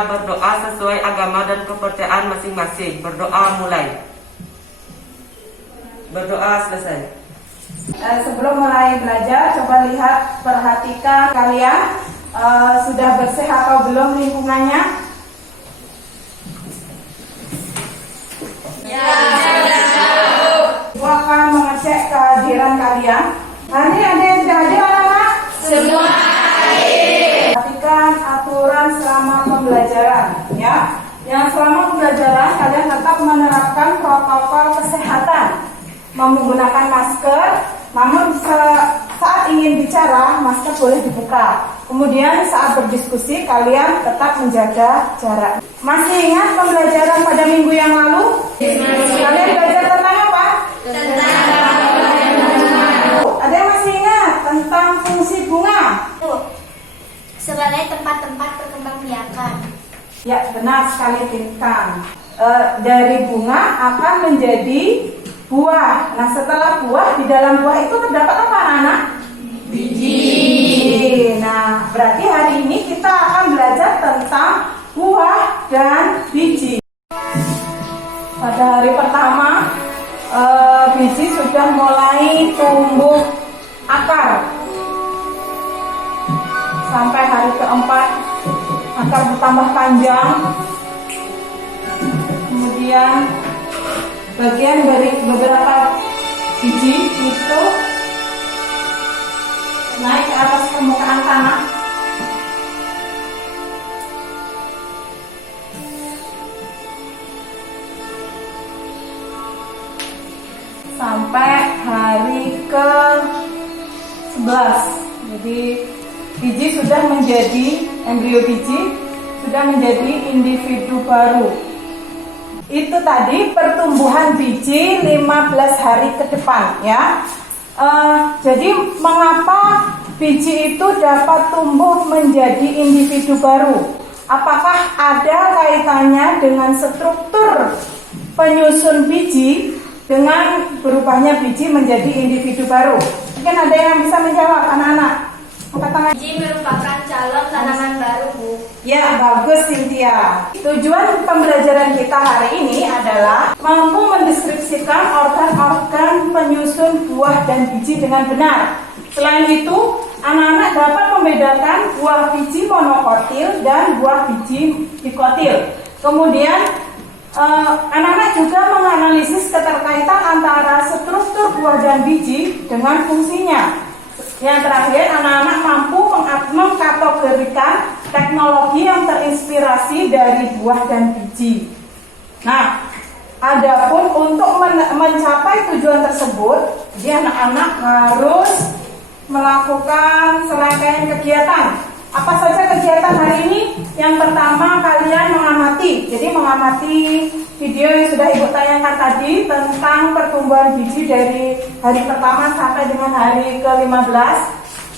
kita berdoa sesuai agama dan kepercayaan masing-masing. Berdoa mulai. Berdoa selesai. Sebelum mulai belajar, coba lihat, perhatikan kalian sudah bersih atau belum lingkungannya? Ya, sudah. Aku akan mengecek kehadiran kalian. Hari ini ada yang sudah hadir anak-anak? Semua hadir. Perhatikan aturan selama pembelajaran, ya. Yang selama pembelajaran kalian tetap menerapkan protokol kesehatan, menggunakan masker. Namun saat ingin bicara, masker boleh dibuka. Kemudian saat berdiskusi, kalian tetap menjaga jarak. Masih ingat pembelajaran pada minggu yang lalu? Kalian belajar tentang apa? Ada yang masih ingat tentang fungsi bunga? Sebagai tempat-tempat perkembangbiakan. Ya, benar sekali Bintang. Dari bunga akan menjadi buah. Nah, setelah buah, di dalam buah itu terdapat apa, anak? Biji. Nah, berarti hari ini kita akan belajar tentang buah dan biji. Pada hari pertama, biji sudah mulai tumbuh akar. Sampai hari keempat, akar bertambah panjang. Kemudian bagian dari beberapa biji itu naik ke atas permukaan tanah. Sampai hari ke-11. Jadi biji sudah menjadi embrio biji, sudah menjadi individu baru. Itu tadi pertumbuhan biji 15 hari ke depan, ya. Jadi mengapa biji itu dapat tumbuh menjadi individu baru? Apakah ada kaitannya dengan struktur penyusun biji dengan berubahnya biji menjadi individu baru? Mungkin ada yang bisa menjawab, anak-anak. Angkat tangan. Biji merupakan calon tanaman baru, Bu. Ya, bagus Cynthia. Tujuan pembelajaran kita hari ini adalah mampu mendeskripsikan organ-organ penyusun buah dan biji dengan benar. Selain itu, anak-anak dapat membedakan buah biji monokotil dan buah biji dikotil. Kemudian, anak-anak juga menganalisis keterkaitan antara struktur buah dan biji dengan fungsinya. Yang terakhir, anak-anak mampu mengkategorikan teknologi yang terinspirasi dari buah dan biji. Nah, adapun untuk mencapai tujuan tersebut, jadi anak-anak harus melakukan serangkaian kegiatan. Apa saja kegiatan hari ini? Yang pertama, kalian mengamati. Jadi mengamati video yang sudah Ibu tayangkan tadi tentang pertumbuhan biji dari hari pertama sampai dengan hari ke-15.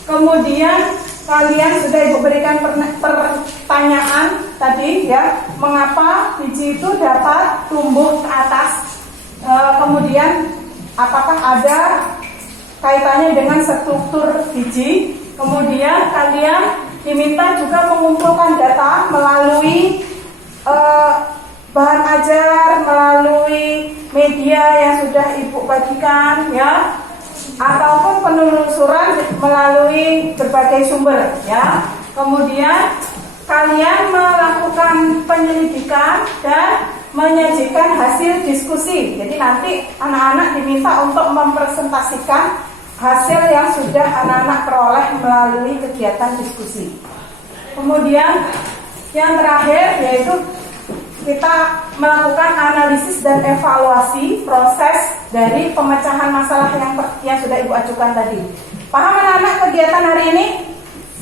Kemudian kalian sudah Ibu berikan pertanyaan tadi, ya, mengapa biji itu dapat tumbuh ke atas. Kemudian apakah ada kaitannya dengan struktur biji. Kemudian kalian diminta juga mengumpulkan data melalui bahan ajar, melalui media yang sudah Ibu bagikan, ya, ataupun penelusuran melalui berbagai sumber, ya. Kemudian kalian melakukan penyelidikan dan menyajikan hasil diskusi. Jadi nanti anak-anak diminta untuk mempresentasikan hasil yang sudah anak-anak peroleh melalui kegiatan diskusi. Kemudian yang terakhir yaitu kita melakukan analisis dan evaluasi proses dari pemecahan masalah yang sudah Ibu ajukan tadi. Paham anak-anak kegiatan hari ini?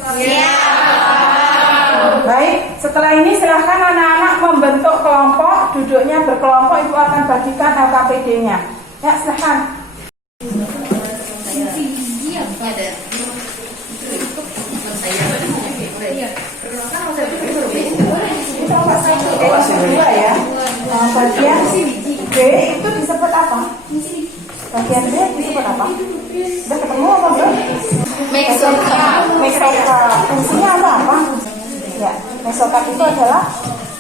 Siap. Baik, setelah ini silahkan anak-anak membentuk kelompok, duduknya berkelompok. Ibu akan bagikan LKPD-nya. Ya, silahkan. Ya. Bagian B itu disebut apa? Bagian B disebut apa? Sudah ketemu apa belum? Meksofila. Fungsinya apa? Ya. Mesokarp itu adalah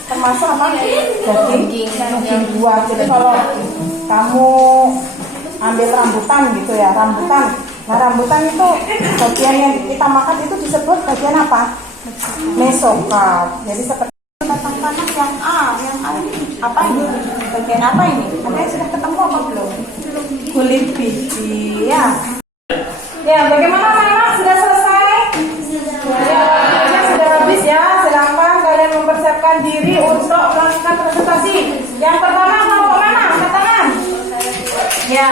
termasuk apa? Daging buah. Jadi kalau kamu ambil rambutan gitu ya, rambutan. Nah, rambutan itu bagian yang kita makan itu disebut bagian apa? Mesokarp. Jadi seperti batang tanah yang A ini apa ini? Bagian apa ini? Anda sudah ketemu apa belum? Kulit biji ya. Ya, bagaimana anak? Sudah selesai? Ya, waktunya sudah habis ya. Silakan kalian mempersiapkan diri untuk melakukan presentasi. Yang pertama kelompok mana? Angkat tangan. Ya.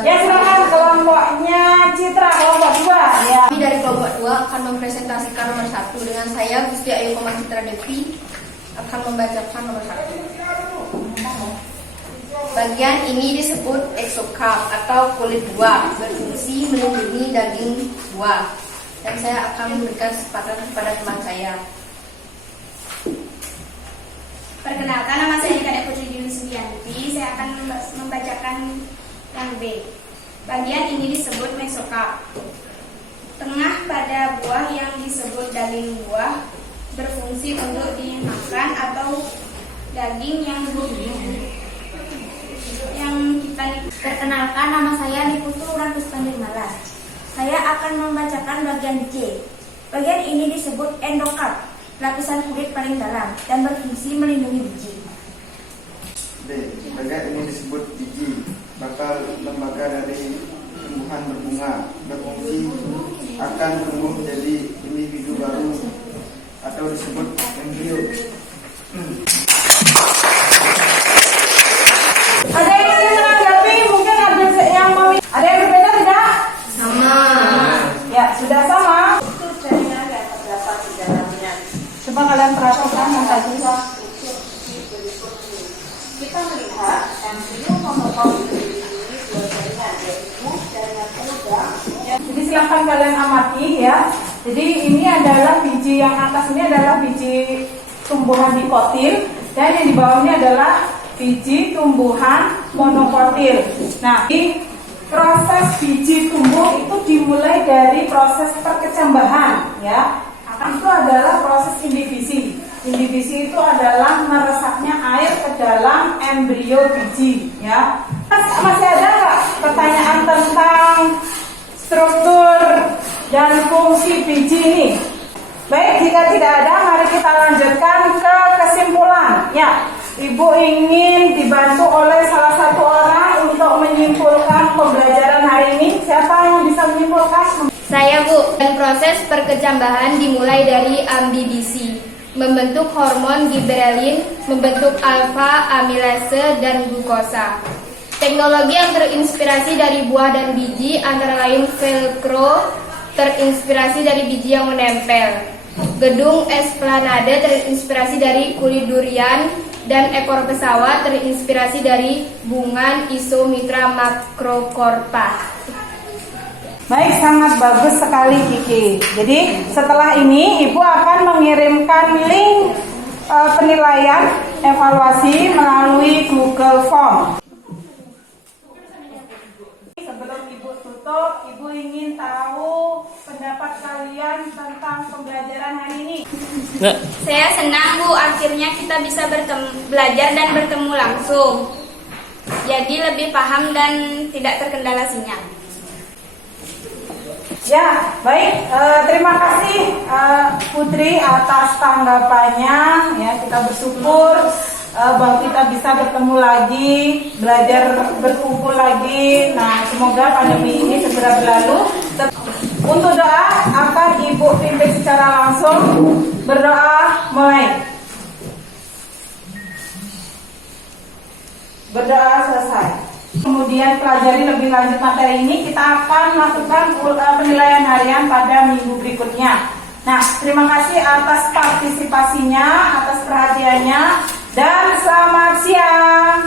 Ya, silakan kelompoknya Citra, kelompok 2. Ya. Kami dari kelompok 2 akan mempresentasikan nomor 1 dengan saya Gusti Ayu Koma Citra Devi akan membacakan nomor 1. Bagian ini disebut exocarp atau kulit buah, berfungsi melindungi daging buah. Dan saya akan memberikan kesempatan kepada teman saya. Perkenalkan, nama saya Kadek Putri Dwi Subianti. Saya akan membacakan yang B. Bagian ini disebut mesokarp. Tengah pada buah yang disebut daging buah, berfungsi untuk dimakan atau daging yang kita nikmati. Perkenalkan, nama saya Niputu Rantus Pandimala. Saya akan membacakan bagian C. Bagian ini disebut endokarp, lapisan kulit paling dalam, dan berfungsi melindungi biji. B. Bagian ini disebut biji, bakal lembaga dari tumbuhan berbunga, berfungsi akan tumbuh menjadi individu baru atau disebut embrio. Ada yang ingin menanggapi? Mungkin ada yang berbeda tidak? Sama. Ya, sudah sama. Coba kalian perhatikan yang tadi. Kita melihat embrio monokotil ini biasanya ada ibu dan muda. Jadi silakan kalian amati ya. Jadi ini adalah biji yang atas ini adalah biji tumbuhan dikotil dan yang di bawahnya adalah biji tumbuhan monokotil. Nah, di proses biji tumbuh itu dimulai dari proses perkecambahan ya. Itu adalah proses indivisi. Indivisi itu adalah meresapnya air ke dalam embrio biji ya. Masih ada nggak pertanyaan tentang struktur dan fungsi biji ini? Baik, jika tidak ada, mari kita lanjutkan ke kesimpulan ya. Ibu ingin dibantu oleh salah satu orang untuk menyimpulkan pembelajaran hari ini. Siapa yang bisa menyimpulkan? Saya, Bu. Dan proses perkecambahan dimulai dari ambibisi, membentuk hormon giberelin, membentuk alfa amilase dan glukosa. Teknologi yang terinspirasi dari buah dan biji antara lain velcro, terinspirasi dari biji yang menempel. Gedung esplanade terinspirasi dari kulit durian, dan ekor pesawat terinspirasi dari bunga Isomitra macrocorpa. Baik, sangat bagus sekali Kiki. Jadi setelah ini Ibu akan mengirimkan link penilaian evaluasi melalui Google Form. Sebelum Ibu tutup, Ibu ingin tahu pendapat kalian tentang pembelajaran hari ini. Saya senang, Bu, akhirnya kita bisa belajar dan bertemu langsung. Jadi lebih paham dan tidak terkendala sinyal. Ya, baik. Terima kasih Putri atas tanggapannya. Ya, kita bersyukur bahwa kita bisa bertemu lagi, belajar berkumpul lagi. Nah, semoga pandemi ini segera berlalu. Untuk doa akan Ibu pimpin secara langsung. Berdoa mulai. Berdoa selesai. Kemudian pelajari lebih lanjut materi ini. Kita akan melakukan penilaian harian pada minggu berikutnya. Nah, terima kasih atas partisipasinya, atas perhatiannya, dan selamat siang.